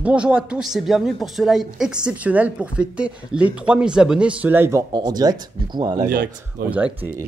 Bonjour à tous et bienvenue pour ce live exceptionnel pour fêter les 3000 abonnés. Ce live en direct, du coup, un live en direct et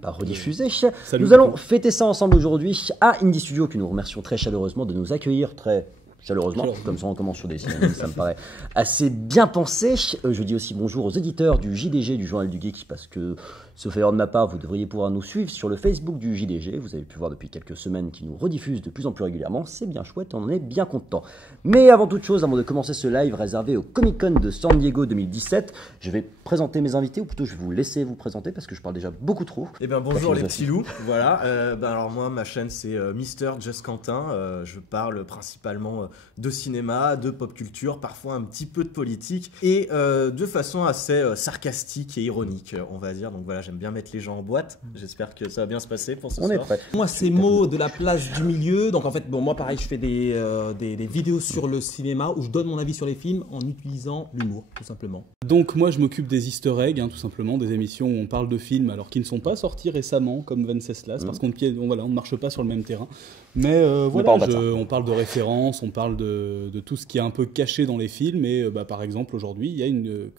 pas rediffusé. Salut, nous allons fêter ça ensemble aujourd'hui à Indie Studio, que nous remercions très chaleureusement de nous accueillir très chaleureusement. Comme ça on commence sur des synonymes, ça me paraît assez bien pensé. Je dis aussi bonjour aux éditeurs du JDG, du Journal du Geek, parce que, sauf erreur de ma part, vous devriez pouvoir nous suivre sur le Facebook du JDG. Vous avez pu voir depuis quelques semaines qu'ils nous rediffusent de plus en plus régulièrement. C'est bien chouette, on en est bien content. Mais avant toute chose, avant de commencer ce live réservé au Comic Con de San Diego 2017, je vais présenter mes invités, ou plutôt je vais vous laisser vous présenter parce que je parle déjà beaucoup trop. Eh bien bonjour les petits loups, voilà. Alors moi ma chaîne c'est Mister Just Quentin. Je parle principalement de cinéma, de pop culture, parfois un petit peu de politique et de façon assez sarcastique et ironique, on va dire. Donc voilà, j'aime bien mettre les gens en boîte. J'espère que ça va bien se passer pour ce soir. On est prêt. Moi c'est Mo de la place du milieu. Donc en fait bon, moi pareil je fais des vidéos sur le cinéma où je donne mon avis sur les films en utilisant l'humour tout simplement. Donc moi je m'occupe des easter eggs, tout simplement, des émissions où on parle de films alors qu'ils ne sont pas sortis récemment comme Venceslas, parce qu'on ne marche pas sur le même terrain. Mais voilà, on parle de références, on parle de tout ce qui est un peu caché dans les films. Et par exemple aujourd'hui il y a une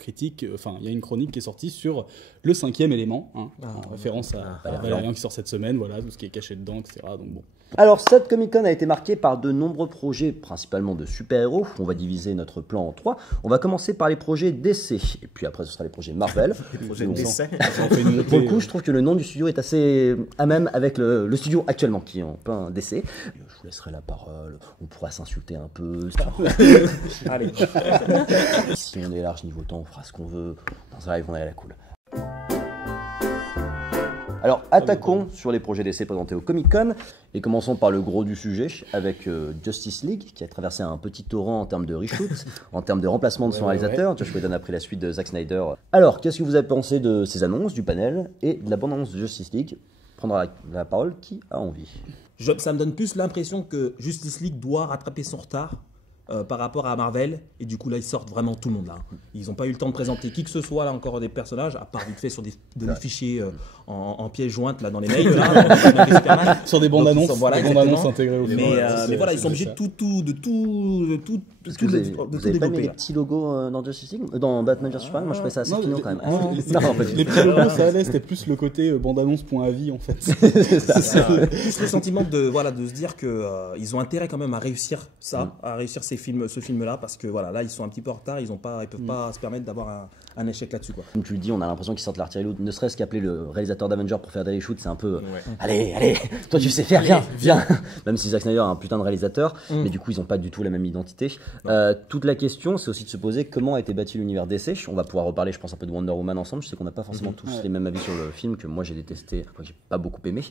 chronique qui est sortie sur le 5e élément, en référence à Valérian qui sort cette semaine, voilà, tout ce qui est caché dedans, etc. Donc bon. Alors, cette Comic-Con a été marquée par de nombreux projets, principalement de super-héros. On va diviser notre plan en 3. On va commencer par les projets DC, et puis après ce sera les projets Marvel. Les projets DC. Pour le coup, je trouve que le nom du studio est assez à même avec le studio actuellement, qui est en plein DC. Je vous laisserai la parole, on pourra s'insulter un peu. Allez. Si on est large niveau temps, on fera ce qu'on veut. Dans un live, on est à la cool. Alors, attaquons sur les projets d'essai présentés au Comic-Con et commençons par le gros du sujet avec Justice League qui a traversé un petit torrent en termes de reshoot, en termes de remplacement de son réalisateur. Josh Whedon a pris la suite de Zack Snyder. Alors, qu'est-ce que vous avez pensé de ces annonces, du panel et de la bande-annonce de Justice League? Prendra la parole qui a envie. Ça me donne plus l'impression que Justice League doit rattraper son retard par rapport à Marvel, et du coup là ils sortent vraiment tout le monde là. Ils n'ont pas eu le temps de présenter qui que ce soit là encore des personnages, à part vite fait sur des fichiers en pièces jointes là dans les mails là, sur des bandes annonces, voilà, des bandes annonces intégrées au film. Mais voilà, ils sont obligés de tout Est-ce que vous avez pas mis les petits logos dans Justice League, dans Batman vs Superman? Moi je trouvais ça assez finaux quand même. Les petits logos ça allait, c'était plus le côté bande-annonce.avis en fait. C'est plus le sentiment de se dire que ils ont intérêt quand même à réussir ça, à réussir ce film-là, parce que voilà, là ils sont un petit peu en retard, ils peuvent pas se permettre d'avoir un échec là-dessus quoi. Comme tu le dis, on a l'impression qu'ils sortent l'artillerie lourde, ne serait-ce qu'appeler le réalisateur d'Avengers pour faire des shoots, c'est un peu allez, toi tu sais faire, viens. Même si Zack Snyder a un putain de réalisateur, mais du coup ils ont pas du tout la même identité. Toute la question c'est aussi de se poser comment a été bâti l'univers DC. On va pouvoir reparler je pense un peu de Wonder Woman ensemble. Je sais qu'on n'a pas forcément tous les mêmes avis sur le film, que moi j'ai détesté, que j'ai pas beaucoup aimé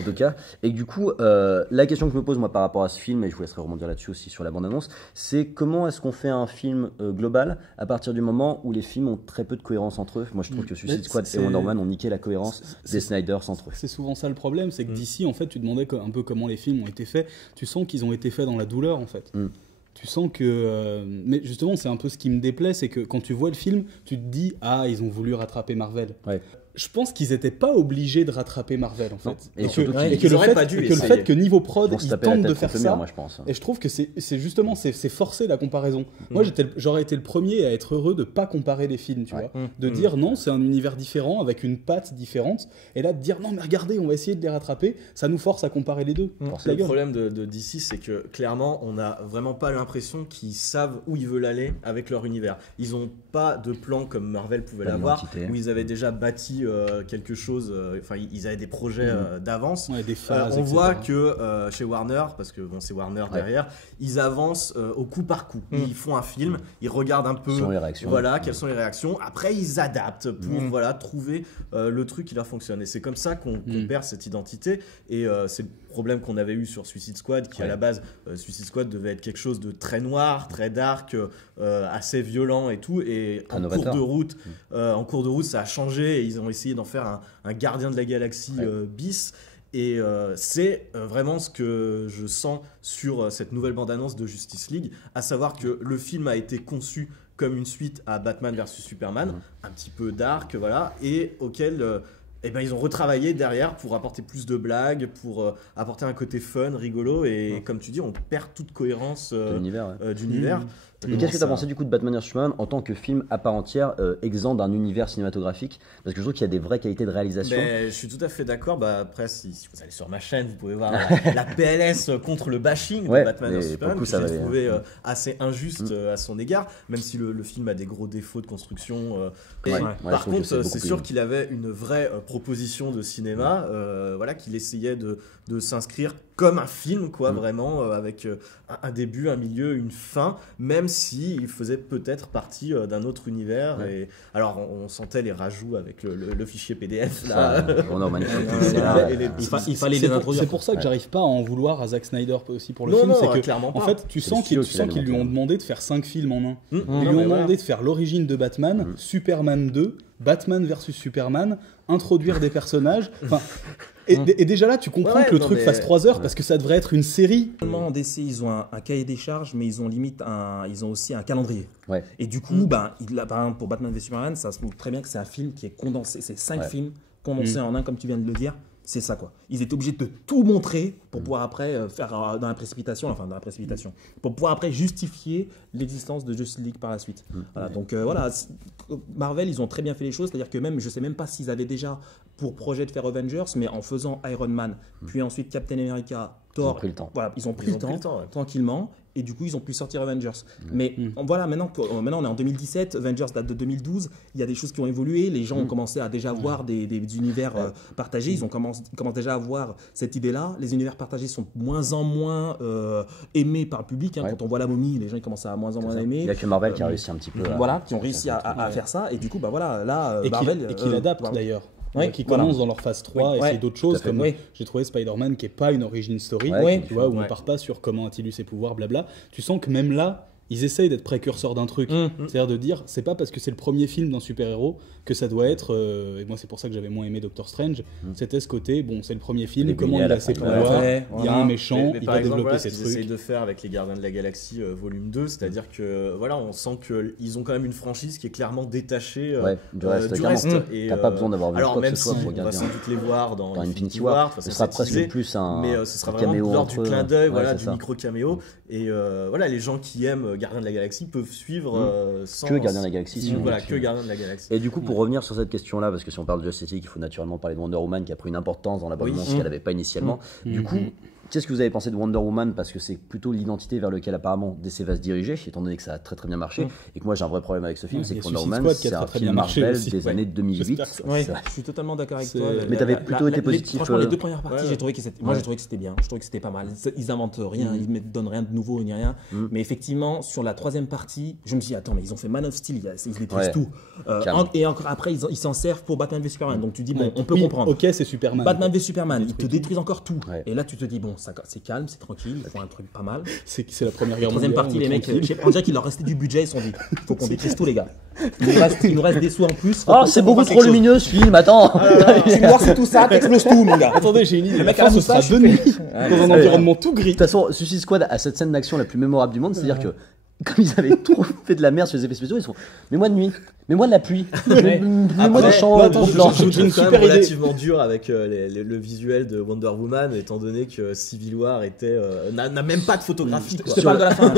en tout cas. Et du coup la question que je me pose moi par rapport à ce film, et je vous laisserai rebondir là-dessus aussi sur la bande-annonce, c'est comment est-ce qu'on fait un film global à partir du moment où les films ont très peu de cohérence entre eux. Moi je trouve que Suicide Squad et Wonder Woman ont niqué la cohérence des Snyders entre eux. C'est souvent ça le problème, c'est que d'ici en fait tu demandais un peu comment les films ont été faits, tu sens qu'ils ont été faits dans la douleur en fait. Tu sens que... mais justement c'est un peu ce qui me déplaît, c'est que quand tu vois le film, tu te dis ils ont voulu rattraper Marvel. Je pense qu'ils n'étaient pas obligés de rattraper Marvel en fait. Et que le fait que niveau prod ils tentent de faire ça, moi, je pense. Et je trouve que c'est justement c'est forcé la comparaison. Moi j'aurais été le premier à être heureux de pas comparer les films, tu vois, de dire non c'est un univers différent avec une patte différente, et là de dire non mais regardez on va essayer de les rattraper, ça nous force à comparer les deux. Le problème de DC c'est que clairement on n'a vraiment pas l'impression qu'ils savent où ils veulent aller avec leur univers. Ils n'ont pas de plan comme Marvel pouvait l'avoir, où ils avaient déjà bâti quelque chose, ils avaient des projets d'avance. Des phases, on voit que chez Warner, parce que bon, c'est Warner derrière, ils avancent au coup par coup. Ils font un film, ils regardent un peu quelles sont les réactions. Après, ils adaptent pour trouver le truc qui leur fonctionne. Et c'est comme ça qu'on perd cette identité. Et c'est le problème qu'on avait eu sur Suicide Squad, qui à la base, Suicide Squad devait être quelque chose de très noir, très dark, assez violent et tout. Et en cours de route, ça a changé et ils ont essayé d'en faire un gardien de la galaxie bis. Et c'est vraiment ce que je sens sur cette nouvelle bande-annonce de Justice League, à savoir que le film a été conçu comme une suite à Batman vs Superman, un petit peu dark, et auquel Et ben ils ont retravaillé derrière pour apporter plus de blagues, pour apporter un côté fun, rigolo, et comme tu dis, on perd toute cohérence d'univers. Et qu'est-ce que tu as pensé du coup de Batman vs Superman en tant que film à part entière, exempt d'un univers cinématographique? Parce que je trouve qu'il y a des vraies qualités de réalisation. Je suis tout à fait d'accord. Après, si vous allez sur ma chaîne, vous pouvez voir la PLS contre le bashing de Batman vs Superman, que j'ai trouvé assez injuste à son égard, même si le film a des gros défauts de construction. Par contre, c'est sûr qu'il avait une vraie proposition de cinéma, qu'il essayait de s'inscrire comme un film, vraiment, avec un début, un milieu, une fin, même si il faisait peut-être partie d'un autre univers. Et alors, on sentait les rajouts avec le fichier PDF. Là. Il fallait les introduire. C'est pour ça que j'arrive pas à en vouloir à Zack Snyder aussi pour le film. C'est que, clairement pas. En fait, tu sens qu'ils lui ont demandé de faire 5 films en un. Ils lui ont demandé de faire l'origine de Batman, Superman 2, Batman versus Superman, introduire des personnages. Et déjà là, tu comprends que le truc fasse 3 heures parce que ça devrait être une série. En DC, ils ont un cahier des charges, mais ils ont aussi un calendrier. Ouais. Et du coup, par exemple, pour Batman v Superman, ça se montre très bien que c'est un film qui est condensé. C'est 5 films condensés en un, comme tu viens de le dire. C'est ça, quoi. Ils étaient obligés de tout montrer pour pouvoir après faire dans la précipitation, pour pouvoir après justifier l'existence de Justice League par la suite. Voilà, donc Marvel, ils ont très bien fait les choses, c'est-à-dire que même, je sais même pas s'ils avaient déjà pour projet de faire Avengers, mais en faisant Iron Man, puis ensuite Captain America, Thor, ils ont pris le temps tranquillement. Et du coup, ils ont pu sortir Avengers. Mais voilà, maintenant, on est en 2017, Avengers date de 2012, il y a des choses qui ont évolué, les gens ont commencé à déjà voir des univers partagés, ils commencent déjà à voir cette idée-là. Les univers partagés sont de moins en moins aimés par le public. Quand on voit la momie, les gens ils commencent à moins en moins aimer. Il n'y a que Marvel qui a réussi un petit peu. Qui ont réussi à faire ça. Et du coup, là, Marvel. Et qui l'adapte d'ailleurs. Qui commencent dans leur phase 3 et essayer d'autres choses, comme j'ai trouvé Spider-Man qui n'est pas une origin story, tu vois, où on part pas sur comment a-t-il eu ses pouvoirs, blabla. Tu sens que même là, ils essayent d'être précurseurs d'un truc. C'est-à-dire de dire, c'est pas parce que c'est le premier film d'un super-héros que ça doit être, et moi c'est pour ça que j'avais moins aimé Doctor Strange, c'était ce côté, c'est le premier film, comment il a ses pouvoirs, il y a un méchant, il va développer ses trucs. Ils essayent de faire avec les Gardiens de la Galaxie volume 2, c'est-à-dire que on sent qu'ils ont quand même une franchise qui est clairement détachée du reste. T'as pas besoin d'avoir vu alors, quoi même que ce soit si pour on va sans doute les voir dans Infinity War, ce sera presque plus un mais ce sera vraiment l'ordre du clin d'œil, du micro-caméo. Et les gens qui aiment Gardiens de la Galaxie peuvent suivre sans... Que Gardiens de la Galaxie. Que Gardiens de la Galaxie. Et du coup, pour revenir sur cette question-là, parce que si on parle de Justice League, il faut naturellement parler de Wonder Woman qui a pris une importance dans la bande-annonce qu'elle n'avait pas initialement. Du coup, qu'est-ce que vous avez pensé de Wonder Woman? Parce que c'est plutôt l'identité vers laquelle apparemment DC va se diriger, étant donné que ça a très très bien marché. Et que moi j'ai un vrai problème avec ce film, c'est que Wonder Woman, c'est un film Marvel des années 2008. Je suis totalement d'accord avec toi. Mais t'avais plutôt été positif. Franchement, les 2 premières parties, j'ai trouvé que c'était bien. Je trouvais que c'était pas mal. Ils inventent rien, ils ne donnent rien de nouveau ni rien. Mais effectivement, sur la 3e partie, je me suis dit, attends, mais ils ont fait Man of Steel, ils détruisent tout. Et encore après, ils s'en servent pour Batman v Superman. Donc tu dis, on peut comprendre. Ok, c'est Superman. Batman v Superman, ils te détruisent encore tout. Et là, tu te dis, c'est calme, c'est tranquille, ils font un truc pas mal. C'est la première guerre mondiale. 3e partie, les mecs, on dirait qu'il leur restait du budget, ils se sont dit, il faut qu'on détruise tout, les gars. Il nous reste des sous en plus. Oh, c'est beaucoup trop lumineux ce film, attends. Tu me vois, c'est tout ça, t'exploses tout, mon gars. Attendez, j'ai une idée. Le mec, ce sera de nuit, dans un environnement tout gris. De toute façon, Suicide Squad a cette scène d'action la plus mémorable du monde, c'est-à-dire que comme ils avaient trop fait de la merde sur les effets spéciaux, ils sont mets-moi de nuit, mets-moi de la pluie, mets-moi des champs blancs. J'ai une super relativement dur avec le visuel de Wonder Woman, étant donné que Civil War n'a même pas de photographie. Je te parle de la fin.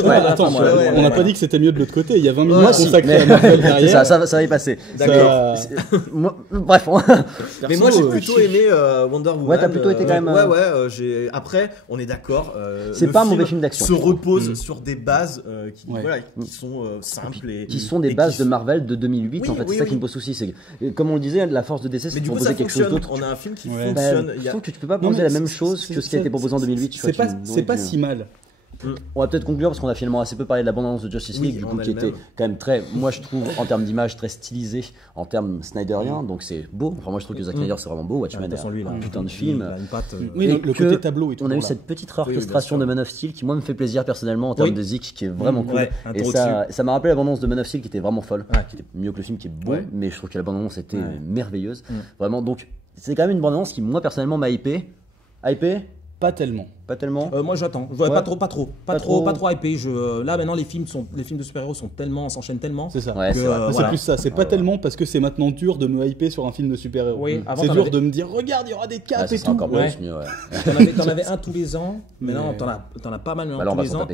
On n'a pas dit que c'était mieux de l'autre côté. Il y a 20 minutes consacrées à Marvel derrière. Ça va y passer. D'accord. Bref. Mais moi j'ai plutôt aimé Wonder Woman. Ouais, t'as plutôt été quand même. Après, on est d'accord. C'est pas un mauvais film d'action. Se repose sur des bases qui sont simples et qui sont des bases de Marvel de 2008. En fait, c'est ça qui me pose souci. C'est comme on le disait, la force de DC, c'est de proposer quelque chose d'autre. On a un film qui fonctionne. Je trouve que tu peux pas proposer la même chose que ce qui a été proposé en 2008. C'est pas si mal. On va peut-être conclure parce qu'on a finalement assez peu parlé de la bande-annonce de Justice League, du coup, qui était quand même très, moi je trouve, en termes d'image, très stylisé, en termes Snyderien, donc c'est beau. Enfin, moi je trouve que Zack Snyder c'est vraiment beau. Watchmen est un putain de film. Oui, le côté tableau et tout. On a eu cette petite réorchestration de Man of Steel qui, moi, me fait plaisir personnellement en termes de zik, qui est vraiment cool. Et ça m'a rappelé la bande-annonce de Man of Steel qui était vraiment folle, qui était mieux que le film, qui est beau, mais je trouve que la bande-annonce était merveilleuse. Vraiment, donc c'est quand même une bande-annonce qui, moi personnellement, m'a hypé. Pas tellement. Pas tellement. Moi j'attends. Je vois pas trop hypé. Là maintenant les films de super-héros s'enchaînent tellement. C'est ça. Ouais, c'est plus ça. C'est pas tellement parce que c'est maintenant dur de me hyper sur un film de super-héros. Oui, c'est dur de me dire regarde, il y aura des caps et tout. Encore plus mieux, T'en avais un tous les ans. Maintenant t'en as pas mal tous les ans.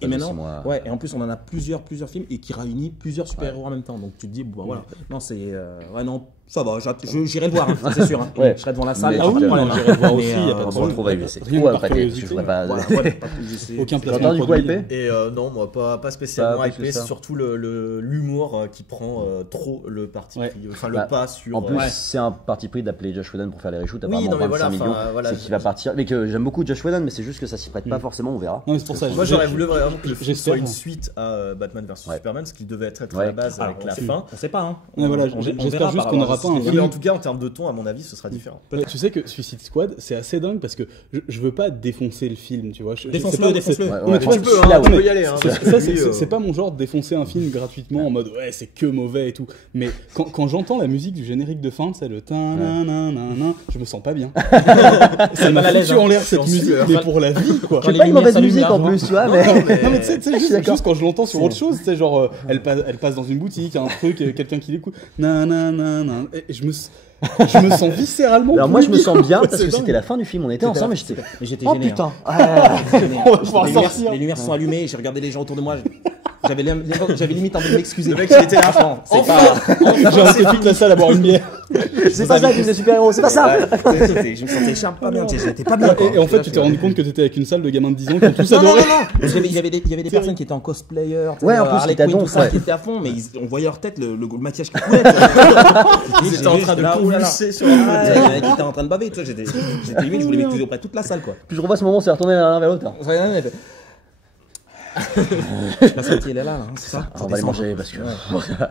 Et maintenant, et en plus on en a plusieurs films et qui réunit plusieurs super-héros en même temps. Donc tu te dis voilà. Non c'est non. Ça va, j'irai le voir, c'est sûr. Je serai devant la salle. Ah oui, j'irai le voir aussi. Il n'y a pas de problème. Trop UGC. Aucun placement de produit. Et non, moi pas spécialement hypé. C'est surtout l'humour qui prend trop le parti pris. Enfin, le pas sur. En plus, c'est un parti pris d'appeler Josh Whedon pour faire les reshoots. Apparemment, 25 millions. C'est qu'il va partir. Mais que j'aime beaucoup Josh Whedon, mais c'est juste que ça s'y prête pas forcément. On verra. Non, c'est pour ça. Moi, j'aurais voulu vraiment que le film soit une suite à Batman vs Superman, ce qui devait être à la base avec la fin. On sait pas. J'espère juste qu'on aura pas un film. En tout cas, en termes de ton, à mon avis, ce sera différent. Tu sais que Suicide Squad, c'est assez dingue parce que je veux pas défoncer le film, tu vois. Défonce-le. Tu peux y aller. C'est pas mon genre de défoncer un film gratuitement en mode ouais, c'est que mauvais et tout. Mais quand j'entends la musique du générique de fin, c'est le ta-na-na-na-na, je me sens pas bien. Ça m'a foutu en l'air cette musique, mais pour la vie, quoi. C'est pas une mauvaise musique en plus, tu vois. Non, mais tu sais, juste quand je l'entends sur autre chose, tu sais, genre, elle passe dans une boutique, un truc, quelqu'un qui l'écoute, na-na-na-na, et je me sens viscéralement. Alors moi je me sens bien parce que c'était la fin du film, on était ensemble mais j'étais gêné. Oh putain. Les lumières sont allumées, j'ai regardé les gens autour de moi. J'avais limite envie de m'excuser. Le mec il était là. J'ai resté toute la salle à boire une bière. C'est pas ça qui est super-héros, c'est pas ça. Je me sentais pas bien, j'étais pas bien. Et en fait tu t'es rendu compte que t'étais avec une salle de gamins de 10 ans qui ont tous adoré. Non. Il y avait des personnes qui étaient en cosplayer. Ouais, en plus qui étaient à fond, mais on voyait leur tête, le maquillage qui coulait. Ils étaient en train de convulser sur un côté. Le mec était en train de baver, j'étais limite, je voulais m'excuser auprès de toute la salle, quoi. Puis je revois ce moment, c'est retourné l'un vers l'autre. La sortie elle est là, c'est ça. On va les manger parce que.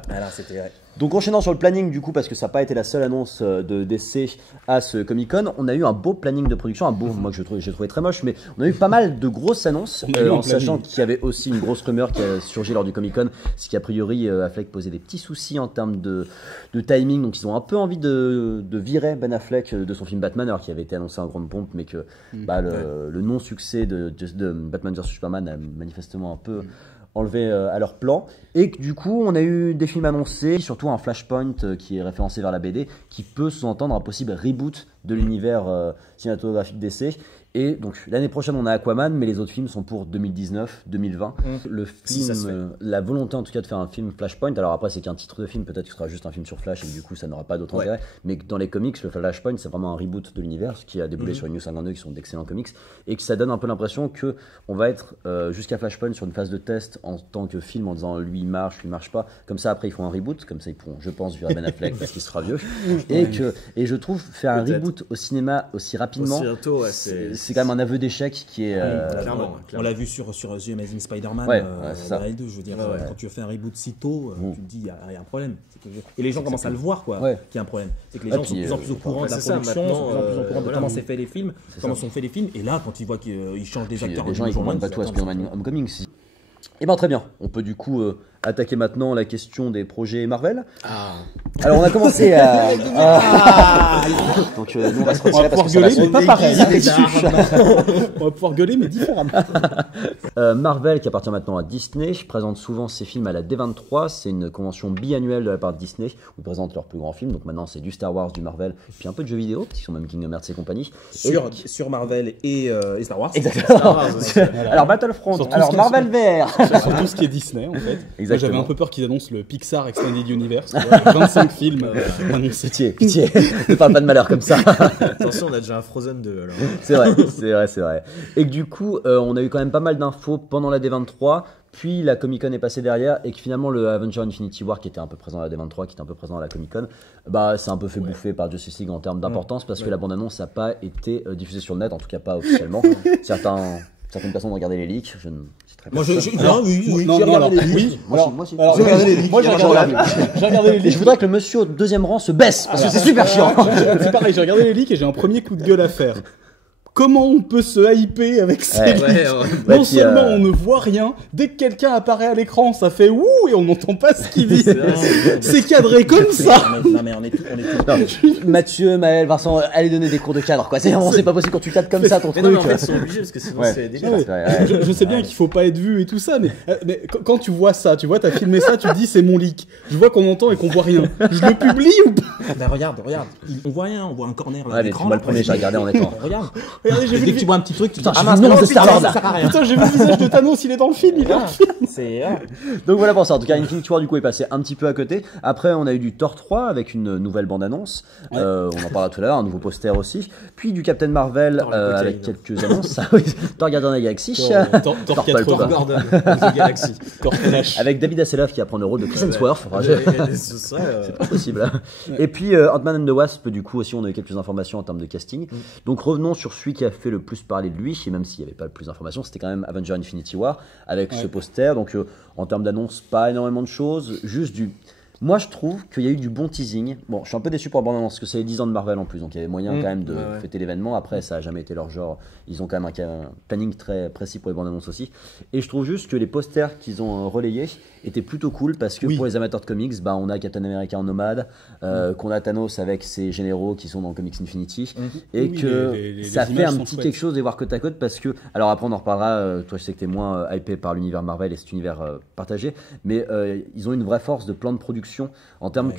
Alors c'était. Donc enchaînant sur le planning du coup parce que ça n'a pas été la seule annonce de DC à ce Comic Con, on a eu un beau planning de production, moi que j'ai trouvé très moche, mais on a eu pas mal de grosses annonces en sachant qu'il y avait aussi une grosse rumeur qui a surgi lors du Comic Con, c'est qu'a priori Affleck posait des petits soucis en termes de timing, donc ils ont un peu envie de virer Ben Affleck de son film Batman alors qu'il avait été annoncé en grande pompe, mais que le non-succès de Batman vs Superman a manifestement un peu enlevé à leur plan, et que du coup on a eu des films annoncés, surtout un Flashpoint qui est référencé vers la BD, qui peut sous-entendre un possible reboot de l'univers cinématographique DC. Et donc l'année prochaine on a Aquaman, mais les autres films sont pour 2019, 2020. Le film, la volonté en tout cas de faire un film Flashpoint, alors après c'est qu'un titre de film, peut-être que ce sera juste un film sur Flash et que du coup ça n'aura pas d'autre intérêt, mais que dans les comics le Flashpoint c'est vraiment un reboot de l'univers, ce qui a déboulé sur les New 52 qui sont d'excellents comics, et que ça donne un peu l'impression que on va être jusqu'à Flashpoint sur une phase de test en tant que film en disant lui il marche pas, comme ça après ils font un reboot, comme ça ils pourront je pense virer Ben Affleck parce qu'il sera vieux, et je je trouve faire un reboot au cinéma aussi rapidement, c'est quand même un aveu d'échec qui est. Clairement. On l'a vu sur The Amazing Spider-Man, ça. 2, je veux dire, quand tu fais un reboot si tôt, tu te dis il y a un problème. Et les gens commencent à le voir, quoi, qu'il y a un problème. C'est que les gens sont de plus en plus au courant de la production, sont de plus en plus au courant de comment c'est fait les films, comment sont faits les films, et là, quand ils voient qu'ils changent des acteurs, les gens ils comprennent pas tout à Spider-Man Homecoming. Et bien très bien, on peut du coup attaquer maintenant la question des projets Marvel. Alors on a commencé à... Donc nous on va se retirer parce que ça va mais pas pareil. On va pouvoir gueuler mais différemment. Marvel qui appartient maintenant à Disney présente souvent ses films à la D23, c'est une convention biannuelle de la part de Disney où ils présentent leurs plus grands films, donc maintenant c'est du Star Wars, du Marvel, puis un peu de jeux vidéo, parce qu'ils sont même Kingdom Hearts et compagnie. Sur Marvel et Star Wars. Exactement. Alors Battlefront, alors Marvel VR. Sur tout ce qui est Disney en fait. Moi, j'avais un peu peur qu'ils annoncent le Pixar Extended Universe, 25 films annoncés. Pitié, ne parle pas de malheur comme ça. Attention, on a déjà un Frozen 2 alors. C'est vrai. Et que du coup, on a eu quand même pas mal d'infos pendant la D23, puis la Comic Con est passée derrière, et que finalement le Avengers Infinity War qui était un peu présent à la D23, qui était un peu présent à la Comic Con, c'est un peu fait bouffer par Justice League en termes d'importance, parce que la bande-annonce n'a pas été diffusée sur le net, en tout cas pas officiellement. Certaines personnes ont regardé les leaks, je ne citerai pas. J'ai regardé les leaks. Moi, j'ai regardé les leaks. Et je voudrais que le monsieur au deuxième rang se baisse, parce que c'est super chiant. C'est pareil, j'ai regardé les leaks et j'ai un premier coup de gueule à faire. comment on peut se hyper avec ces Non seulement on ne voit rien, dès que quelqu'un apparaît à l'écran, ça fait ouh et on n'entend pas ce qu'il dit. C'est cadré comme ça. Non mais on est tout. Mathieu, Maël, Vincent, allez donner des cours de cadre quoi. C'est pas possible quand tu cadres comme ça ton truc. Non, en fait, ils sont obligés parce que sinon c'est dégueulasse. Je sais bien qu'il faut pas être vu et tout ça, mais quand tu vois ça, tu vois, t'as filmé ça, tu dis c'est mon leak. Je vois qu'on entend et qu'on voit rien. Je le publie ou pas? Ben regarde, on voit rien, on voit un corner là. Ouais, mais moi le premier j'ai regardé en étant. Regarde, j'ai vu dès que tu vois un petit truc, tu dis non de Star-Lord là. Putain, j'ai vu le visage de Thanos, il est dans le film, il est dans le film. Donc voilà pour ça. En tout cas, Infinity War du coup est passé un petit peu à côté. Après, on a eu du Thor 3 avec une nouvelle bande-annonce. On en parlera tout à l'heure, un nouveau poster aussi. Puis du Captain Marvel avec quelques annonces. Thor Gardien de la Galaxie. Thor Gordon de Galaxy. Avec David Hasselhoff qui va prendre le rôle de Chris Hemsworth. C'est pas possible. Et puis Ant-Man and the Wasp, du coup aussi on a eu quelques informations en termes de casting. Donc revenons sur celui qui a fait le plus parler de lui, et même s'il n'y avait pas le plus d'informations, c'était quand même Avengers Infinity War avec ce poster. Donc en termes d'annonce, pas énormément de choses, juste du... Moi je trouve qu'il y a eu du bon teasing. Bon, je suis un peu déçu pour la bande-annonce parce que c'est les 10 ans de Marvel en plus, donc il y avait moyen quand même de fêter l'événement. Après, ça a jamais été leur genre. Ils ont quand même un planning très précis pour les bandes-annonces aussi. Et je trouve juste que les posters qu'ils ont relayés étaient plutôt cool parce que pour les amateurs de comics, on a Captain America en nomade, qu'on a Thanos avec ses généraux qui sont dans Comics Infinity, et que ça fait un petit quelque chose de les voir côte à côte parce que, alors après on en reparlera, toi je sais que t'es moins hypé par l'univers Marvel et cet univers partagé, mais ils ont une vraie force de plan de production en termes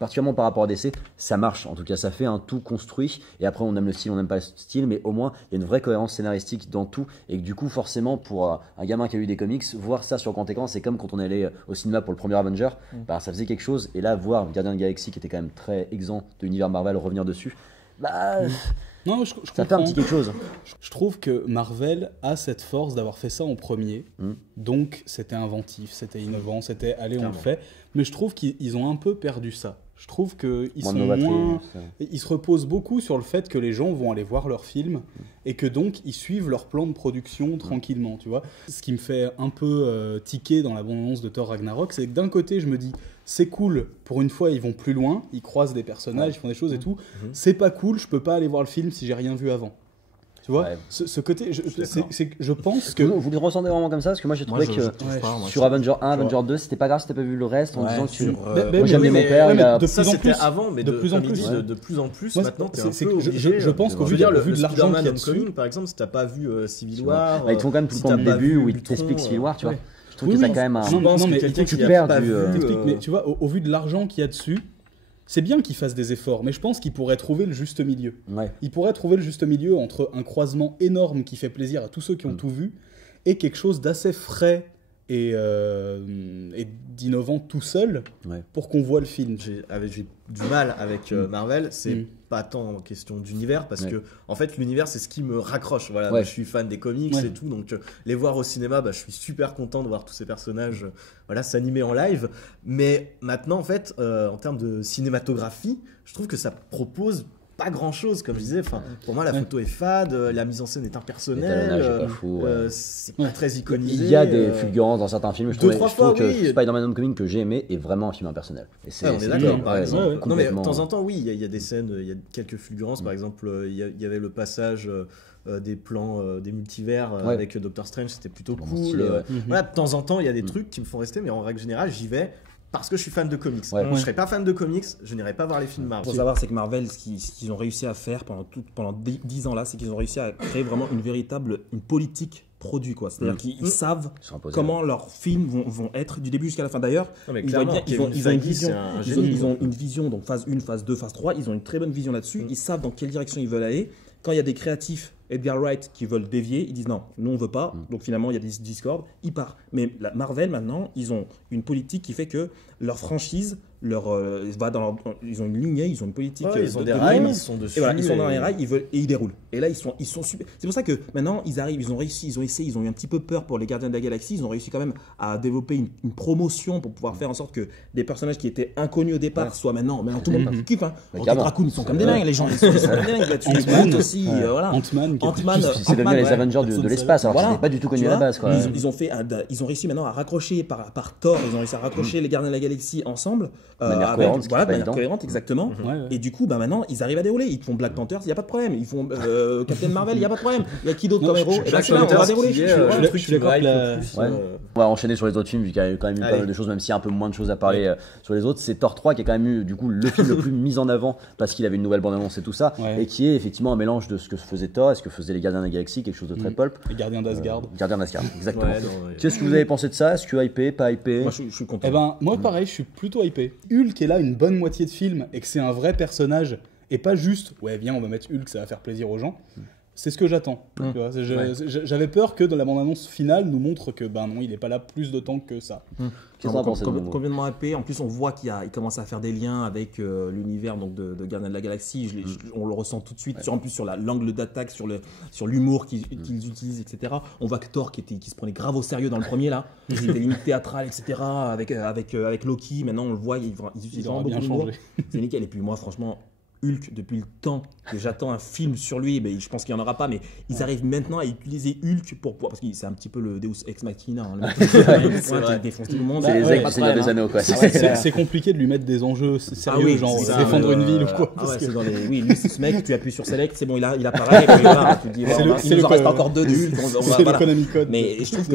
particulièrement par rapport à DC, ça marche, en tout cas ça fait un tout construit, et après on aime le style, on n'aime pas le style, mais au moins il y a une vraie cohérence scénaristique dans tout, et que du coup forcément pour un gamin qui a lu des comics, voir ça sur grand écran, c'est comme quand on allait au cinéma pour le premier Avenger, ça faisait quelque chose, et là voir Gardien de la Galaxie qui était quand même très exempt de l'univers Marvel revenir dessus, non, ça fait un petit quelque chose. Je trouve que Marvel a cette force d'avoir fait ça en premier, donc c'était inventif, c'était innovant, c'était allez on le fait, mais je trouve qu'ils ont un peu perdu ça. Je trouve qu'ils sont moins... Ils se reposent beaucoup sur le fait que les gens vont aller voir leurs films et que donc ils suivent leur plan de production tranquillement, tu vois. Ce qui me fait un peu tiquer dans la bande-annonce de Thor Ragnarok, c'est que d'un côté je me dis c'est cool, pour une fois ils vont plus loin, ils croisent des personnages, ils font des choses et tout. C'est pas cool, je peux pas aller voir le film si j'ai rien vu avant. Tu vois, ce côté, je pense que... Vous le ressentez vraiment comme ça? Parce que moi j'ai trouvé que sur Avenger 1, Avenger 2, c'était pas grave si t'as pas vu le reste en disant que tu... Moi j'aime bien mon père, ça c'était avant, mais de plus en plus, maintenant t'es un peu obligé. Je pense qu'au vu de l'argent qu'il y a dessus... Par exemple, si t'as pas vu Civil War... Ils te font quand même tout le temps le début où ils t'expliquent Civil War, tu vois. Je trouve que t'as quand même un... Non mais quelqu'un qui a pas vu... Mais tu vois, au vu de l'argent qu'il y a dessus, c'est bien qu'ils fassent des efforts, mais je pense qu'ils pourraient trouver le juste milieu. Ils pourraient trouver le juste milieu entre un croisement énorme qui fait plaisir à tous ceux qui ont tout vu et quelque chose d'assez frais et d'innovant tout seul pour qu'on voit le film. J'ai du mal avec Marvel, c'est pas tant en question d'univers parce que en fait l'univers c'est ce qui me raccroche. Voilà, moi, je suis fan des comics et tout, donc les voir au cinéma, je suis super content de voir tous ces personnages s'animer en live. Mais maintenant en fait, en termes de cinématographie, je trouve que ça propose pas grand chose, comme je disais. Enfin, pour moi la photo est fade, la mise en scène est impersonnelle, c'est pas très iconisé. Il y a des fulgurances dans certains films. Je trouve que Spider-Man Homecoming que j'ai aimé est vraiment un film impersonnel. On est d'accord, par exemple. Non mais de temps en temps, il y a des scènes, il y a quelques fulgurances. Par exemple, il y avait le passage des plans des multivers avec Doctor Strange, c'était plutôt cool. Voilà, de temps en temps, il y a des trucs qui me font rester, mais en règle générale, j'y vais parce que je suis fan de comics. Je serais pas fan de comics, je n'irais pas voir les films Marvel. Faut savoir, c'est que Marvel, ce qu'ils ont réussi à faire pendant 10 ans là, c'est qu'ils ont réussi à créer vraiment une politique produit, quoi. C'est-à-dire qu'ils savent comment leurs films vont être du début jusqu'à la fin. D'ailleurs, ils ont une vision, donc phase 1, phase 2, phase 3, ils ont une très bonne vision là-dessus, ils savent dans quelle direction ils veulent aller. Quand il y a des créatifs, Edgar Wright, qui veulent dévier, ils disent non, nous on veut pas, donc finalement il y a des discords, ils partent. Mais la Marvel maintenant, ils ont une politique qui fait que leur franchise, ils ont une lignée, ils ont une politique. Ils ont des rails, ils sont dessus. Et voilà, ils sont dans les rails, ils déroulent. Et là ils sont super. C'est pour ça que maintenant ils arrivent, ils ont réussi, ils ont eu un petit peu peur pour les Gardiens de la Galaxie, ils ont réussi quand même à développer une promotion pour pouvoir faire en sorte que des personnages qui étaient inconnus au départ soient maintenant tout le monde kiffe. Rocket Raccoon, ils sont comme des dingues, les gens, ils sont comme des dingues là-dessus. Ant-Man aussi, voilà. Ant-Man, c'est devenu les Avengers de l'espace, alors c'était pas du tout connu à la base, quoi. Ils ont réussi maintenant à raccrocher par Thor, ils ont réussi à raccrocher les Gardiens de la Galaxie ensemble. manière cohérente, exactement. Et du coup, maintenant, ils arrivent à dérouler. Ils font Black Panther, il n'y a pas de problème. Ils font Captain Marvel, il n'y a pas de problème. Il y a qui d'autre comme héros? Et là, on va dérouler. Je suis d'accord. On va enchaîner sur les autres films, vu qu'il y a quand même eu pas mal de choses, même s'il y a un peu moins de choses à parler sur les autres. C'est Thor 3 qui a quand même eu, du coup, le film le plus mis en avant parce qu'il avait une nouvelle bande-annonce et tout ça, et qui est effectivement un mélange de ce que faisait Thor et ce que faisaient les Gardiens de la Galaxie, quelque chose de très pulp. Les Gardiens d'Asgard. Exactement. Qu'est-ce que vous avez pensé de ça? Est-ce que hypé, pas hypé? Moi, je suis content. Eh ben, moi, pareil, je suis plutôt hypé. Hulk est là une bonne moitié de film et que c'est un vrai personnage et pas juste, viens, on va mettre Hulk, ça va faire plaisir aux gens. C'est ce que j'attends. J'avais peur que dans la bande-annonce finale nous montre que non, il n'est pas là plus de temps que ça. Complètement épais. En plus, on voit qu'il commence à faire des liens avec l'univers de Gardiens de la Galaxie. On le ressent tout de suite. En plus, sur l'angle d'attaque, sur l'humour qu'ils utilisent, etc. On voit que Thor, qui se prenait grave au sérieux dans le premier, là, il était limite théâtral, etc. Avec Loki. Maintenant, on le voit, ils utilisent vraiment beaucoup d'humour. C'est nickel. Et puis moi, franchement, Hulk, depuis le temps que j'attends un film sur lui, je pense qu'il n'y en aura pas, mais ils arrivent maintenant à utiliser Hulk parce que c'est un petit peu le Deus Ex Machina, qui défonce tout le monde. C'est les ex du Seigneur des Anneaux, quoi. C'est compliqué de lui mettre des enjeux sérieux, genre défendre une ville ou quoi. Oui, lui, ce mec, tu appuies sur Select, c'est bon, il apparaît, tu dis, il nous en reste encore 2 de Hulk. C'est le Konami Code. Mais je trouve que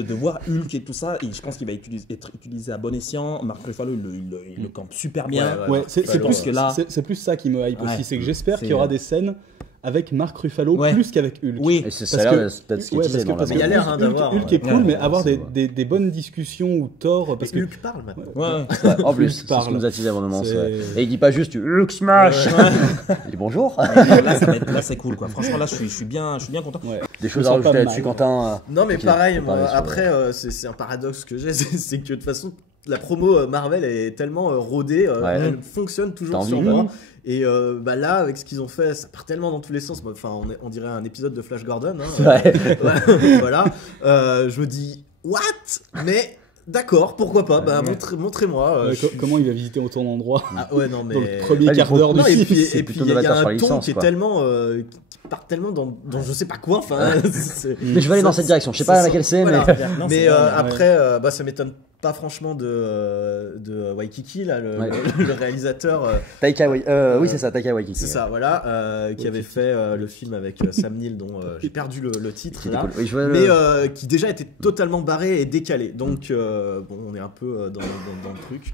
de voir Hulk et tout ça, je pense qu'il va être utilisé à bon escient. Mark Ruffalo, il le campe super bien. C'est plus ça qui me hype aussi, c'est que j'espère qu'il y aura des scènes avec Mark Ruffalo plus qu'avec Hulk. Oui, et c'est ça peut-être ce qui est parce qu'il y a l'air d'avoir Hulk est cool, mais avoir des bonnes discussions où Thor, parce que Hulk parle maintenant. En plus, c'est ce qu'on nous a teasé avant d'annoncer. Et il dit pas juste Hulk smash. Il dit bonjour. Là c'est cool quoi. Franchement là je suis bien content. Des choses à rajouter là-dessus, Quentin? Non mais pareil, après c'est un paradoxe que j'ai, c'est que de toute façon la promo Marvel est tellement rodée, elle fonctionne toujours sur moi. Et là, avec ce qu'ils ont fait, ça part tellement dans tous les sens. Enfin, on dirait un épisode de Flash Gordon. Voilà. Je me dis, what? Mais d'accord, pourquoi pas? Montrez-moi. Comment il va visiter autant d'endroits dans le premier quart d'heure du film? Et puis il y a un ton qui est tellement... qui part tellement dans je sais pas quoi. Mais je vais aller dans cette direction. Je sais pas laquelle c'est, mais après, ça m'étonne pas franchement de Waikiki là, le réalisateur Taika oui c'est ça, Taika Waititi. C'est ça, voilà, qui avait fait le film avec Sam Neill dont j'ai perdu le titre là, cool. Mais qui déjà était totalement barré et décalé, donc on est un peu dans le truc.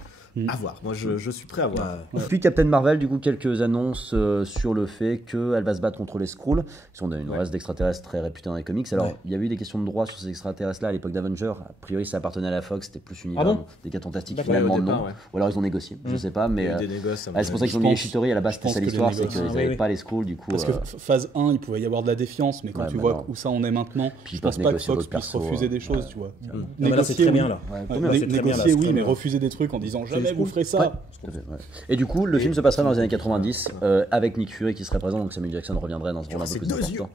À voir, moi je suis prêt à voir. Puis Captain Marvel, du coup, quelques annonces sur le fait qu'elle va se battre contre les Skrulls, qui sont une race d'extraterrestres très réputée dans les comics. Alors, il y a eu des questions de droit sur ces extraterrestres-là à l'époque d'Avengers. A priori, ça appartenait à la Fox, c'était plus univers des Quatre Fantastiques, finalement non. Ou alors ils ont négocié, je sais pas, mais c'est pour ça qu'ils ont mis les Chitauri à la base, c'était ça l'histoire, c'est qu'ils n'avaient pas les Skrulls, du coup. Parce que phase 1, il pouvait y avoir de la défiance, mais quand tu vois où ça en est maintenant, je pense pas que Fox puisse refuser des choses, tu vois. Négocier, c'est très bien là. Négocier, oui, mais refuser des trucs en disant jamais vous ferez ça. Et du coup, le film se passerait dans les années 90 avec Nick Fury qui serait présent, donc Samuel Jackson reviendrait dans un rôle un peu plus important.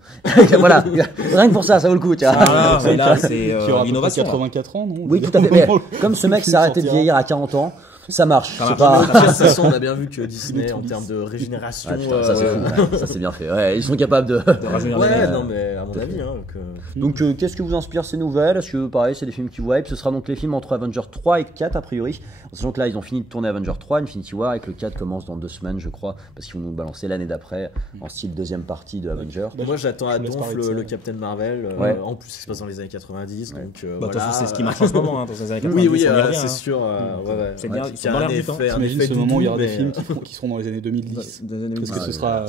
Voilà, rien que pour ça, ça vaut le coup. Là, c'est innovation. 84 ans, non? Oui, tout à fait. Mais comme ce mec s'est arrêté de vieillir à 40 ans, ça marche. De toute façon, on a bien vu que Disney, en termes de régénération, ça c'est fou. Ça c'est bien fait. Ouais, ils sont capables de rajeunir. Non, mais à mon avis. Donc, qu'est-ce que vous inspire ces nouvelles? Est-ce que pareil, c'est des films qui vous hype? Ce sera donc les films entre Avengers 3 et 4 a priori. Sachant que là, ils ont fini de tourner Avengers 3, Infinity War, et que le 4 commence dans 2 semaines, je crois, parce qu'ils vont nous balancer l'année d'après en style deuxième partie de Avengers. Moi, j'attends à donf le Captain Marvel. En plus, ça se passe dans les années 90, donc. De toute façon, c'est ce qui marche en ce moment dans les années 90. Oui, c'est sûr. C'est bien. Il y a un effet. T'imagines ce moment où il y aura des films qui seront dans les années 2010. Parce que ce sera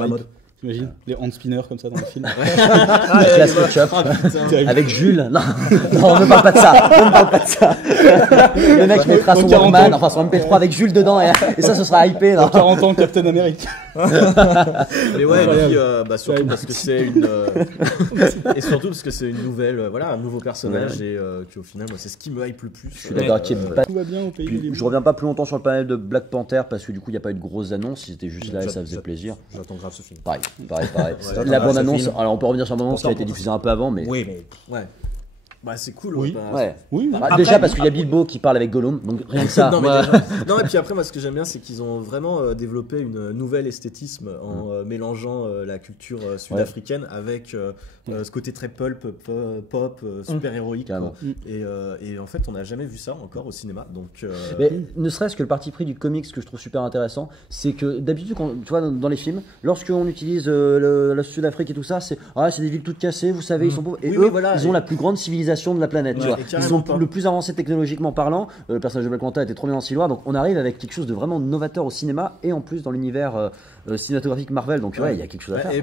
la mode. T'imagines les hand spinners comme ça dans le film. La SketchUp avec Jules. Non, on ne parle pas de ça. On ne parle pas de ça. Le mec mettra son Walkman, enfin son MP3 avec Jules dedans et ça, ce sera hypé. Dans 40 ans, Captain America. Mais ouais, et puis surtout parce que c'est une et surtout parce que c'est une nouvelle, un nouveau personnage et qu'au final, moi, c'est ce qui me hype le plus. Je suis d'accord. Tout va bien au pays. Je reviens pas plus longtemps sur le panel de Black Panther parce que du coup, il n'y a pas eu de grosses annonces. Ils étaient juste là et ça faisait plaisir. J'attends grave ce film. Pareil. La bande-annonce, alors on peut revenir sur la bande-annonce qui a été diffusée un peu avant, mais. Oui, mais. Bah c'est cool. Oui. Oui. Après, déjà parce qu'il y a Bilbo qui parle avec Gollum, donc rien que ça. Non, et puis après moi ce que j'aime bien c'est qu'ils ont vraiment développé une nouvelle esthétisme en mélangeant la culture sud-africaine avec ce côté très pulp, pop, super héroïque. Et en fait on n'a jamais vu ça encore au cinéma. Donc. Mais ne serait-ce que le parti pris du comics que je trouve super intéressant, c'est que d'habitude tu vois dans les films, lorsqu'on utilise la Sud-Afrique et tout ça, c'est des villes toutes cassées, vous savez, ils sont pauvres. Et eux, ils ont la plus grande civilisation de la planète, tu vois. Ils sont le plus avancés technologiquement parlant. Le personnage de Black Manta était trop bien dans Civil War, donc on arrive avec quelque chose de vraiment novateur au cinéma et en plus dans l'univers cinématographique Marvel, donc il y a quelque chose à faire. Et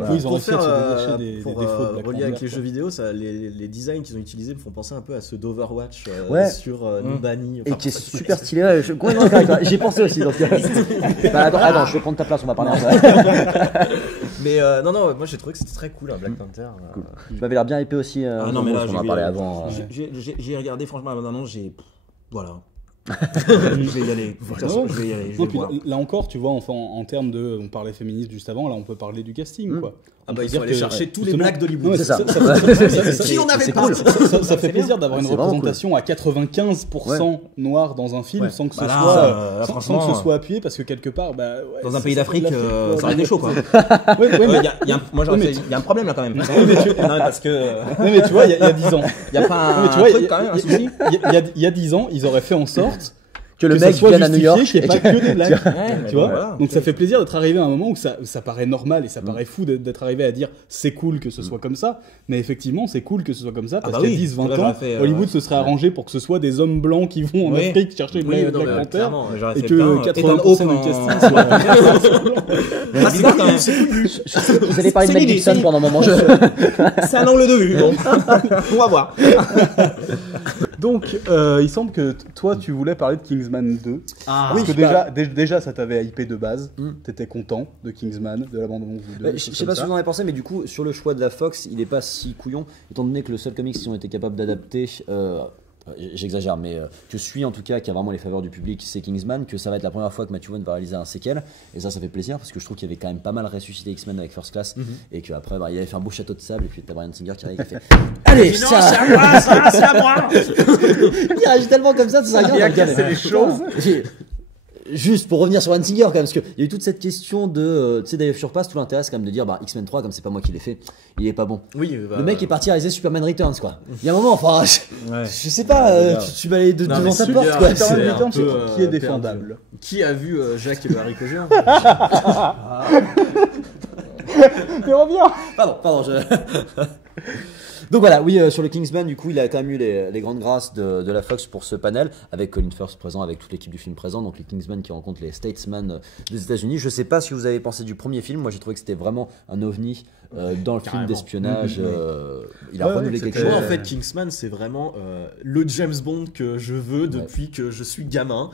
pour relier avec les jeux vidéo, les designs qu'ils ont utilisés me font penser un peu à ceux d'Overwatch sur Nubani. Et qui est super stylé. J'ai pensé aussi. Donc, attends, je vais prendre ta place, on va parler après. Mais non, moi j'ai trouvé que c'était très cool, Black Panther. Cool. Je m'avais l'air bien hypé aussi. Non, mais là, on en a parlé avant. J'ai regardé, franchement, la bande-annonce, voilà. Je vais y aller. Je vais y aller. Là encore, tu vois, enfin, en termes de. On parlait féministe juste avant, là on peut parler du casting, quoi. Il faut aller chercher tous les blacks d'Hollywood. C'est ça. Qui en avait pas. Ça fait plaisir d'avoir une représentation à 95% noire dans un film sans que ce soit appuyé, parce que quelque part. Dans un pays d'Afrique, ça aurait été chaud, quoi. Il y a un problème là quand même. Parce que. Mais tu vois, il y a 10 ans. Il y a pas un truc quand même, un souci. Il y a 10 ans, ils auraient fait en sorte que le mec vienne à New York, qu'il n'y ait pas que des blagues, tu vois. Voilà, donc ça fait plaisir d'être arrivé à un moment où ça paraît normal et ça paraît fou d'être arrivé à dire c'est cool que ce soit comme ça, mais effectivement c'est cool que ce soit comme ça parce qu'il y a 10-20 ans, Hollywood se serait arrangé pour que ce soit des hommes blancs qui vont en Afrique chercher Black Panther et que 80% du casting soit. Vous allez parler de Mel Gibson pendant un moment. C'est un angle de vue. On va voir. Donc, il semble que toi, tu voulais parler de Kingsman 2. Parce que déjà, ça t'avait hypé de base. T'étais content de Kingsman, de la bande-annonce de 2. Je sais pas ce que vous en avez pensé, mais du coup, sur le choix de la Fox, il est pas si couillon, étant donné que le seul comics qu'ils ont été capables d'adapter, j'exagère, mais que suis en tout cas, qui a vraiment les faveurs du public, c'est Kingsman, que ça va être la première fois que Matthew Vaughn va réaliser un séquel, et ça fait plaisir parce que je trouve qu'il y avait quand même pas mal ressuscité X-Men avec First Class, et qu'après il avait fait un beau château de sable, et puis t'as Bryan Singer qui arrive et qui fait allez, c'est à moi il réagit tellement comme ça, ça il a cassé les choses. Juste pour revenir sur Bryan Singer quand même, parce qu'il y a eu toute cette question de, tu sais, Days of Future Past, tout l'intérêt c'est quand même de dire, X-Men 3, comme c'est pas moi qui l'ai fait, il est pas bon. Oui, le mec est parti réaliser Superman Returns, quoi. Il y a un moment, enfin, je sais pas, tu vas aller devant ta porte, quoi. Superman Returns qui est défendable. Qui a vu Jacques et le haricot géant? Mais reviens. Pardon, Donc voilà, oui, sur le Kingsman, du coup, il a quand même eu les grandes grâces de la Fox pour ce panel, avec Colin Firth présent, avec toute l'équipe du film présent, donc les Kingsman qui rencontrent les Statesmen des États-Unis. Je sais pas ce que vous avez pensé du premier film, moi j'ai trouvé que c'était vraiment un ovni dans le film d'espionnage. Il a renouvelé quelque chose. Moi, en fait, Kingsman, c'est vraiment le James Bond que je veux depuis que je suis gamin.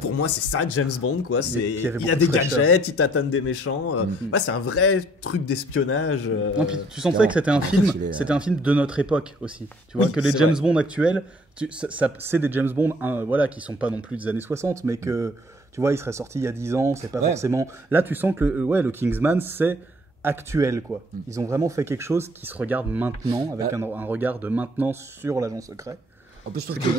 Pour moi, c'est ça, James Bond, quoi. Il a des gadgets, il tâtonne des méchants. C'est un vrai truc d'espionnage. Tu sentais que c'était un film de notre époque aussi. Tu vois, que les James Bond actuels, c'est des James Bond qui sont pas non plus des années 60, mais que, tu vois, ils seraient sortis il y a 10 ans, c'est pas forcément... Là, tu sens que le Kingsman, c'est actuel, quoi. Ils ont vraiment fait quelque chose qui se regarde maintenant, avec un regard de maintenant sur l'agent secret. En plus, je trouve qu'il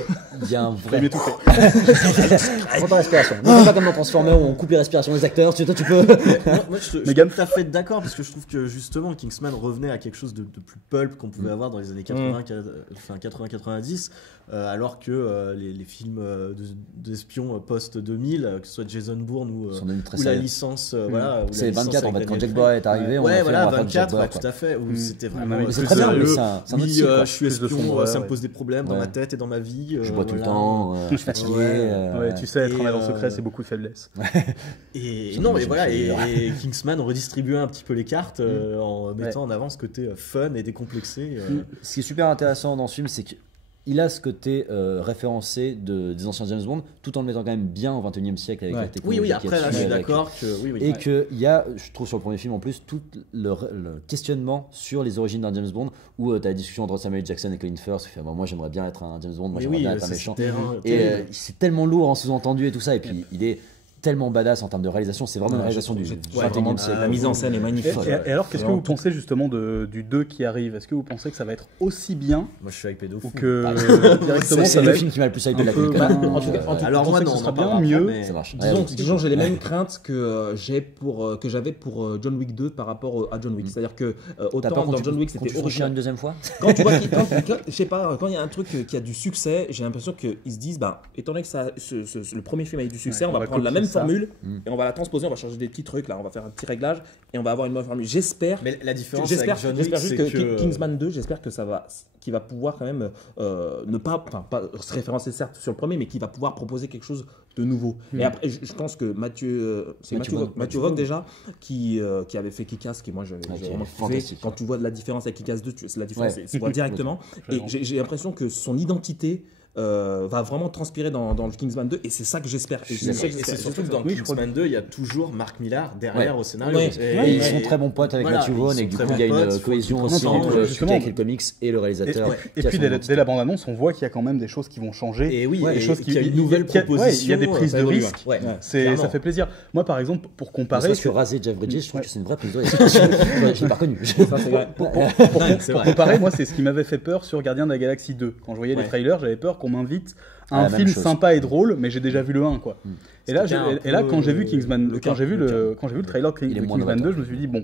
y a un vrai. Prends ta respiration. Non, pas comme dans Transformers où on coupe les respirations des acteurs. Toi, tu peux. Moi, je suis tout à fait d'accord parce que je trouve que justement, Kingsman revenait à quelque chose de plus pulp qu'on pouvait avoir dans les années 80-90, alors que les films d'espions post-2000, que ce soit Jason Bourne ou la licence. C'est 24 en fait, quand Jack Bauer est arrivé. Ouais, voilà, 24, tout à fait. Où c'était vraiment. C'est très bien, mais c'est un autre cycle. Je suis espion, ça me pose des problèmes dans ma tête et dans ma vie. Je bois tout le temps, je suis fatigué. Tu sais, être un agent secret, c'est beaucoup de faiblesse. Et non, mais voilà, et Kingsman redistribuait un petit peu les cartes en mettant en avant ce côté fun et décomplexé. Ce qui est super intéressant dans ce film, c'est qu'il a ce côté référencé des anciens James Bond, tout en le mettant quand même bien au 21e siècle avec la technologie. Oui, après là, je suis d'accord que et qu'il y a, je trouve sur le premier film en plus, tout le questionnement sur les origines d'un James Bond, où tu as la discussion entre Samuel Jackson et Colin Firth, qui fait moi j'aimerais bien être un James Bond, moi j'aimerais bien être un méchant. Et c'est tellement lourd en sous-entendu et tout ça, et puis il est tellement badass en termes de réalisation. C'est vraiment une réalisation du 21e siècle. La mise en scène est magnifique. Et alors, qu'est-ce que vous pensez justement du 2 qui arrive? Est-ce que vous pensez que ça va être aussi bien? Moi, je suis avec pédophile. Ou que directement, c'est le film qui m'a le plus hypé de la comique. Alors moi, non, ce sera bien mieux. Ça marche. Disons que j'ai les mêmes craintes que j'avais pour John Wick 2 par rapport à John Wick. C'est-à-dire que autant dans John Wick c'était original une deuxième fois. Quand tu vois, je sais pas, quand il y a un truc qui a du succès, j'ai l'impression qu'ils se disent, étant donné que le premier film a eu du succès, on va prendre la même formule et on va la transposer, on va changer des petits trucs là, on va faire un petit réglage et on va avoir une bonne formule. J'espère. Mais la différence avec John Wick, juste que Kingsman 2, j'espère que qu'il va pouvoir quand même ne pas se référencer certes sur le premier, mais qu'il va pouvoir proposer quelque chose de nouveau. Et après, je pense que Mathieu Vaughn déjà qui avait fait Kick-Ass, qui moi j'avais vraiment fantastique. Quand tu vois de la différence avec Kick-Ass 2, la différence se voit directement. Et j'ai l'impression que son identité va vraiment transpirer dans le Kingsman 2 et c'est ça que j'espère. Et c'est surtout que dans Kingsman 2 il y a toujours Mark Millar derrière au scénario. Et ils sont très bons potes avec Matthew Vaughn et du coup il y a une cohésion aussi entre le comics et le réalisateur. Et puis dès la bande-annonce on voit qu'il y a quand même des choses qui vont changer. Et oui, des choses qu'il y a une nouvelle proposition. Il y a des prises de risque. Ça fait plaisir. Moi par exemple pour comparer. Parce que raser Jeff Bridges, je trouve que c'est une vraie prise de risque. Je l'ai pas reconnu. Pour comparer, moi c'est ce qui m'avait fait peur sur Gardiens de la Galaxie 2. Quand je voyais les trailers, j'avais peur qu'on m'invite à un film sympa et drôle, mais j'ai déjà vu le 1 quoi. Et là quand j'ai vu Kingsman, quand j'ai vu le trailer de Kingsman 2, je me suis dit bon,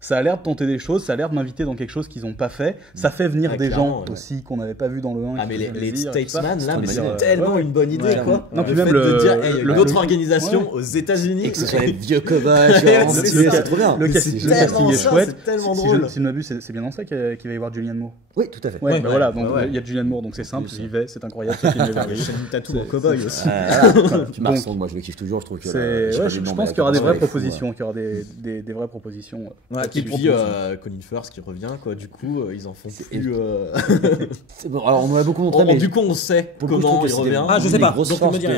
ça a l'air de tenter des choses, ça a l'air de m'inviter dans quelque chose qu'ils n'ont pas fait. Ça fait venir des gens aussi qu'on n'avait pas vu dans le 1. Ah mais les Statesman là, mais c'est tellement une bonne idée quoi. Non, puis le même fait de dire il y a une autre organisation aux États-Unis et que ce soit les vieux cow-boys, c'est trop bien. Le casting est chouette. C'est tellement drôle. Si je ne m'abuse, c'est bien dans ça qu'il va y avoir Julianne Moore. Oui, tout à fait. Ouais, voilà, donc il y a Julianne Moore, donc c'est simple, j'y vais, c'est incroyable ce film est merveilleux. Tatou en cow-boy aussi. Tu marques son, moi je le kiffe toujours, je trouve que je pense qu'il y aura des vraies propositions, qu'il y aura des vraies propositions. Et puis Colin Firth qui revient quoi, du coup ils en font plus. Bon, alors on en a beaucoup montré, mais du coup on sait comment il revient. Ah je sais pas.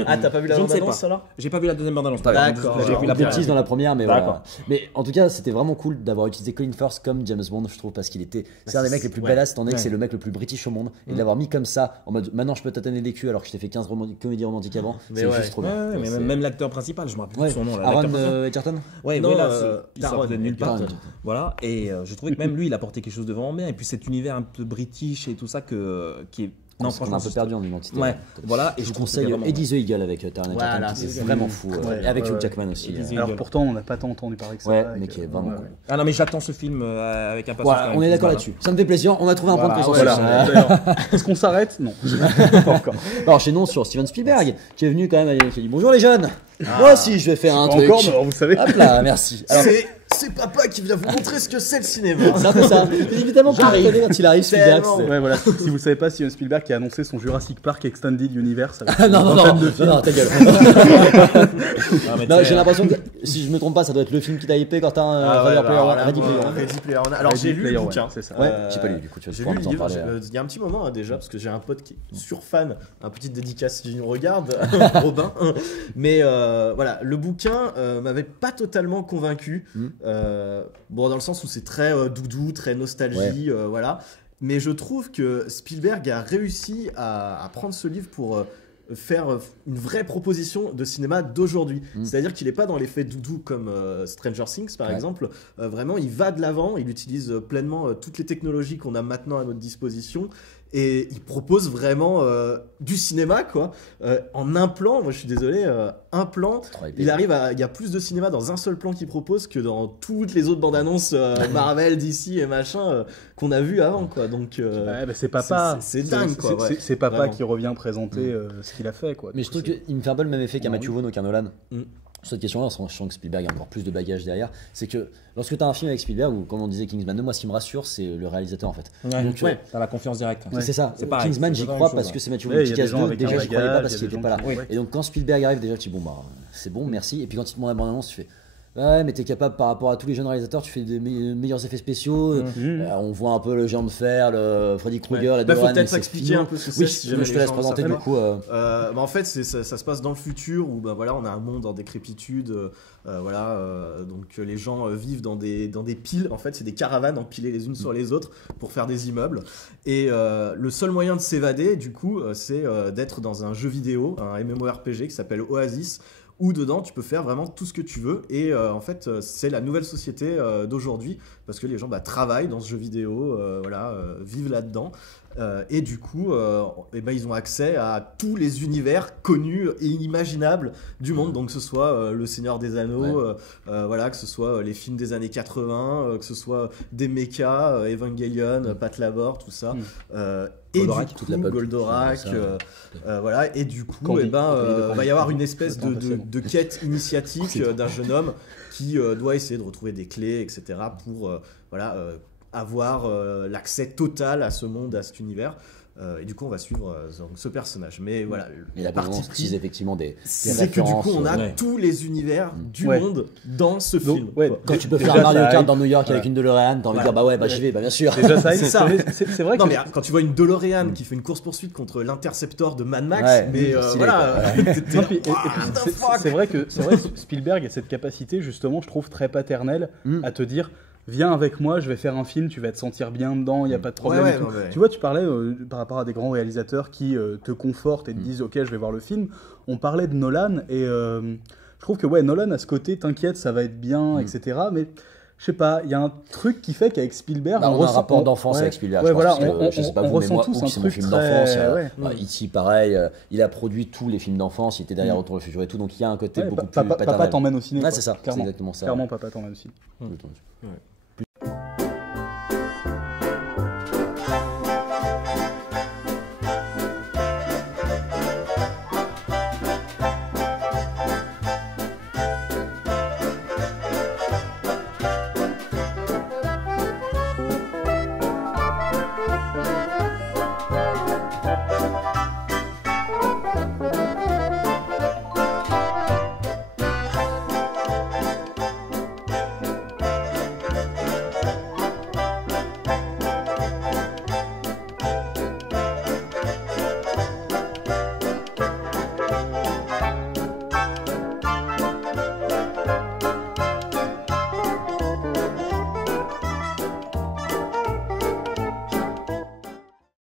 Ah t'as pas vu la bande-annonce alors? J'ai pas vu la deuxième bande-annonce. D'accord. J'ai vu la bêtise dans la première, mais voilà. Mais en tout cas c'était vraiment cool d'avoir utilisé Colin Firth comme James Bond, je trouve, parce qu'il était c'est un des mecs les plus badass, étant donné que c'est le mec le plus british au monde, et de l'avoir mis comme ça en mode maintenant je peux tâtonner les culs alors que je t'ai fait 15 comédies romantiques avant, c'est juste trop bien. Mais même l'acteur principal, je me rappelle plus son nom. Aaron Edgerton. Ouais, il sort de nulle part. Voilà, et je trouvais que même lui il apportait quelque chose de vraiment bien, et puis cet univers un peu british et tout ça qui est non, franchement, un peu perdu en identité. Ouais, voilà. Et je conseille Eddie the Eagle avec Taron Egerton, qui est vraiment fou. Et avec Hugh Jackman aussi. Alors pourtant, on n'a pas tant entendu parler que ça. Ouais, mais qui est vraiment cool. Ah non, mais j'attends ce film avec impatience. On est d'accord là-dessus. Ça me fait plaisir. On a trouvé un point de consensus. Est-ce qu'on s'arrête? Non. Pas encore. Alors, enchaînons sur Steven Spielberg, qui est venu quand même. Qui a dit bonjour les jeunes. Moi aussi, je vais faire un truc. Encore, mais vous savez. Hop là, merci. C'est papa qui vient vous montrer ce que c'est le cinéma. C'est un peu ça. Évidemment, quand il arrive, Spielberg. Ouais, voilà. Si vous ne savez pas, Steven Spielberg qui a annoncé son Jurassic Park Extended Universe. Non, ta gueule. Non, j'ai l'impression que si je me trompe pas, ça doit être le film qui t'a hypé quand t'as un Ready Player One. Alors j'ai lu le bouquin. C'est ça. Ouais, j'ai pas lu du coup. J'ai lu le livre. Il y a un petit moment déjà parce que j'ai un pote qui est surfan. Un petite dédicace si tu nous regardes, Robin. Mais voilà, le bouquin m'avait pas totalement convaincu. Bon, dans le sens où c'est très doudou, très nostalgie, voilà. Mais je trouve que Spielberg a réussi à prendre ce livre pour faire une vraie proposition de cinéma d'aujourd'hui. C'est-à-dire qu'il n'est pas dans l'effet doudou comme Stranger Things par exemple. Vraiment, il va de l'avant, il utilise pleinement toutes les technologies qu'on a maintenant à notre disposition. Et il propose vraiment du cinéma quoi. En un plan, moi je suis désolé, un plan, il y a plus de cinéma dans un seul plan qu'il propose que dans toutes les autres bandes annonces Marvel, DC et machin qu'on a vu avant quoi. Donc c'est papa, c'est dingue quoi. C'est papa vraiment qui revient présenter ce qu'il a fait quoi. Mais je trouve qu'il me fait un peu le même effet qu'à Matthew Vaughn ou qu'à Nolan. Sur cette question-là, en sachant que Spielberg a encore plus de bagages derrière, c'est que lorsque tu as un film avec Spielberg, ou comme on disait Kingsman 2, moi ce qui me rassure, c'est le réalisateur en fait. Donc t'as la confiance directe. C'est ça. Kingsman, j'y crois parce que c'est Matthew Vaughn qui casse deux. Déjà, je croyais pas parce qu'il était pas là. Et donc quand Spielberg arrive, déjà tu dis bon bah c'est bon, merci. Et puis quand il te montre la bande-annonce, tu fais ouais, mais t'es capable par rapport à tous les jeunes réalisateurs, tu fais des meilleurs effets spéciaux. On voit un peu le géant de fer, le Freddy Krueger, la Doran. Faut peut-être expliquer un peu ce que c'est. Si je te laisse présenter du coup. En fait, ça se passe dans le futur où voilà, on a un monde en décrépitude. Donc les gens vivent dans des piles. En fait, c'est des caravanes empilées les unes sur les autres pour faire des immeubles. Et le seul moyen de s'évader, du coup, c'est d'être dans un jeu vidéo, un MMORPG qui s'appelle Oasis, où dedans tu peux faire vraiment tout ce que tu veux. Et en fait, c'est la nouvelle société d'aujourd'hui, parce que les gens travaillent dans ce jeu vidéo, vivent là-dedans. Et du coup, ils ont accès à tous les univers connus et inimaginables du monde. Donc que ce soit Le Seigneur des Anneaux, que ce soit les films des années 80, que ce soit des mechas, Evangelion, Pat Labor, tout ça. Et Goldorak, Goldorak, et du coup, va y avoir une espèce de quête initiatique d'un jeune homme qui doit essayer de retrouver des clés, etc. pour avoir l'accès total à ce monde, à cet univers. Et du coup, on va suivre ce personnage. Mais voilà, la partie utilise effectivement des c'est que du coup, on a tous les univers du monde dans ce film. Quand tu peux faire un Mario Kart dans New York avec une DeLorean, t'as envie de dire j'y vais, bien sûr. Déjà, c'est vrai que. Non, mais quand tu vois une DeLorean qui fait une course-poursuite contre l'Interceptor de Mad Max, c'est vrai que Spielberg a cette capacité, justement, je trouve, très paternelle à te dire. Viens avec moi, je vais faire un film, tu vas te sentir bien dedans, il n'y a pas de problème. Tu vois, tu parlais par rapport à des grands réalisateurs qui te confortent et te disent « Ok, je vais voir le film ». On parlait de Nolan et je trouve que Nolan a ce côté « T'inquiète, ça va être bien, etc. » Mais je sais pas, il y a un truc qui fait qu'avec Spielberg... on a un rapport d'enfance avec Spielberg, je sais pas vous, mais moi, c'est mon film d'enfance. E.T. pareil, il a produit tous les films d'enfance, il était derrière Retour vers le futur et tout, donc il y a un côté beaucoup plus paternel. Papa t'emmène au ciné. C'est ça, c'est exactement ça. Clairement, papa t'emmène au ciné.